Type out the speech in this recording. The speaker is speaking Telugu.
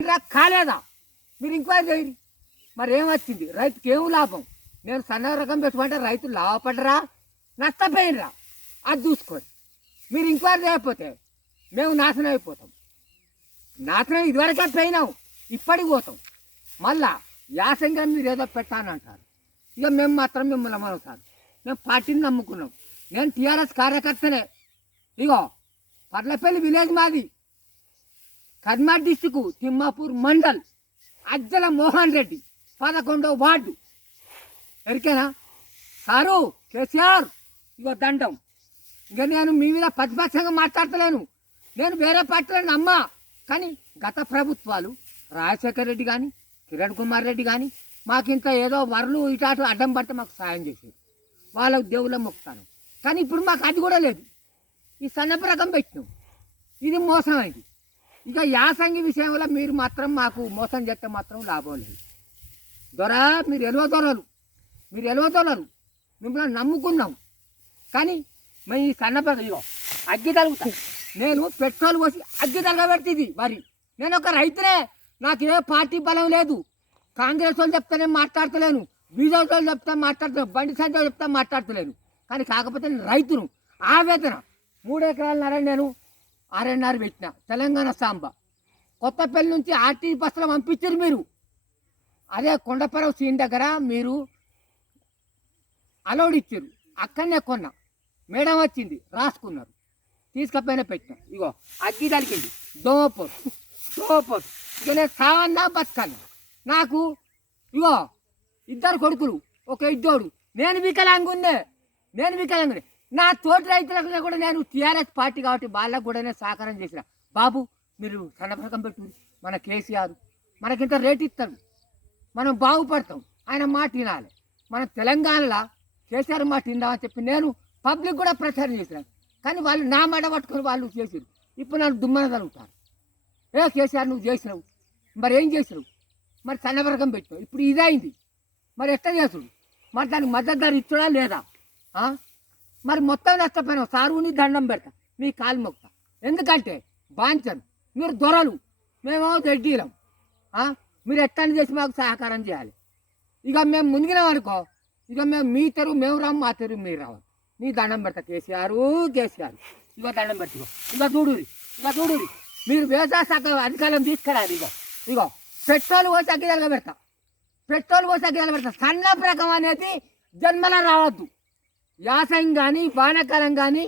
కాలేదా మీరు ఎంక్వైరీ చేయండి. మరి ఏమొచ్చింది? రైతుకి ఏం లాభం? నేను సన్న రకం పెట్టుకుంటే రైతులు లాభపడరా నష్టపోయినరా అది చూసుకోండి. మీరు ఎంక్వైరీ చేయకపోతే మేము నాశనం అయిపోతాం. నాశనం ఇదివరకే పోయినాం, ఇప్పటికి పోతాం. మళ్ళా యాసంగా మీరు ఏదో పెట్టానంటారు. ఇక మేము మాత్రం మిమ్మల్ని మనసారు. మేము పార్టీని నమ్ముకున్నాం. నేను టీఆర్ఎస్ కార్యకర్తనే. ఇగో పర్లపల్లి విలేజ్ మాది, కర్మాడ్ డిస్టిక్, తిమ్మాపూర్ మండల్, అజ్జల మోహన్ రెడ్డి, 11వ వార్డు. ఎరికేనా సారు కేసీఆర్? ఇగో దండం. ఇక నేను మీ మీద ప్రతిపక్షంగా మాట్లాడతలేను. నేను వేరే పార్టీలను నమ్మా. కానీ గత ప్రభుత్వాలు రాజశేఖర రెడ్డి కానీ కిరణ్ కుమార్ రెడ్డి కానీ మాకింత ఏదో వరలు ఇటాటు అడ్డం పడితే మాకు సాయం చేసేది. వాళ్ళకు దేవుళ్ళ మొక్కుతాను. కానీ ఇప్పుడు మాకు అది కూడా లేదు. ఈ సన్నపు రకం పెట్టినాం. ఇది మోసం అయింది. ఇక యాసంగి విషయంలో మీరు మాత్రం మాకు మోసం చేస్తే మాత్రం లాభం లేదు. దొరా మీరు ఎలువదొరలు, మిమ్మల్ని నమ్ముకున్నాం. కానీ మేము ఈ సన్నపరకం ఇగో అగ్గి తలుగుతా. నేను పెట్రోల్ పోసి అగ్గి తలగబెడుతుంది మరి. నేను ఒక రైతునే, నాకు ఏ పార్టీ బలం లేదు. కాంగ్రెస్ వాళ్ళు చెప్తానే మాట్లాడతలేను, బీజేపీ వాళ్ళు చెప్తా మాట్లాడతలేను, బండి సంజయ్ చెప్తా మాట్లాడతలేను. కానీ కాకపోతే నేను రైతును. ఆవేదన 3 ఎకరాలన్నర నేను ఆర్ఎన్ఆర్ పెట్టిన తెలంగాణ సాంబ. కొత్తపల్లి నుంచి ఆర్టీ బస్సులో పంపించారు మీరు. అదే కొండపరవ సీన్ దగ్గర మీరు అలౌడ్ ఇచ్చారు. అక్కడనే కొన్నా. మేడం వచ్చింది, రాసుకున్నారు, తీసుకపోయినా పెట్టిన. ఇగో అగ్గి తలికింది, దోమపోతు. ఇక నేను సావన్నా బతకన్నా. నాకు ఇగో 2 కొడుకులు, ఒక ఇద్దోడు. నేను వికలాంగుండే. నా తోటి రైతులకు కూడా నేను టీఆర్ఎస్ పార్టీ కాబట్టి వాళ్ళకు కూడా నేను సహకారం చేసిన. బాబు మీరు సన్నపరకం పెట్టు, మన కేసీఆర్ మనకింత రేటు ఇస్తాడు, మనం బాగుపడతాం, ఆయన మాట వినాలి. మన తెలంగాణలో కేసీఆర్ మాట విందామని చెప్పి నేను పబ్లిక్ కూడా ప్రచారం చేసినాను. కానీ వాళ్ళు నా మాట పట్టుకొని వాళ్ళు చేసారు. ఇప్పుడు నన్ను దుమ్మన జరుగుతారు. ఏ కేసీఆర్ నువ్వు చేసినావు, మరి ఏం చేసినావు? మరి సన్నపరకం పెట్టినావు, ఇప్పుడు ఇదైంది. మరి ఎట్లా చేసుడు? మరి దానికి మద్దతు ధర ఇచ్చడా లేదా? మరి మొత్తం నష్టపోయినావు. సారుని దండం పెడతా, మీ కాలు మొక్తా. ఎందుకంటే బాంచను, మీరు దొరలు, మేము రెడ్డిలం. మీరు ఎట్లా చేసి మాకు సహకారం చేయాలి. ఇక మేము మునిగినాం అనుకో, ఇక మీ తెరువు మేము రాము, మా తెరువు మీరు రావాలి. నీ దండం పెడతా కేసీఆర్. ఇక దండం పెట్టుకో. ఇక చూడు మీరు వ్యవసాయ శాఖ అధికారం తీసుకురాలి. ఇగో పెట్రోల్ పోసి అగ్గిదలుగా పెడతా. సన్న రకం అనేది జన్మలా రావద్దు. యాసంగి కానీ వానాకాలం కానీ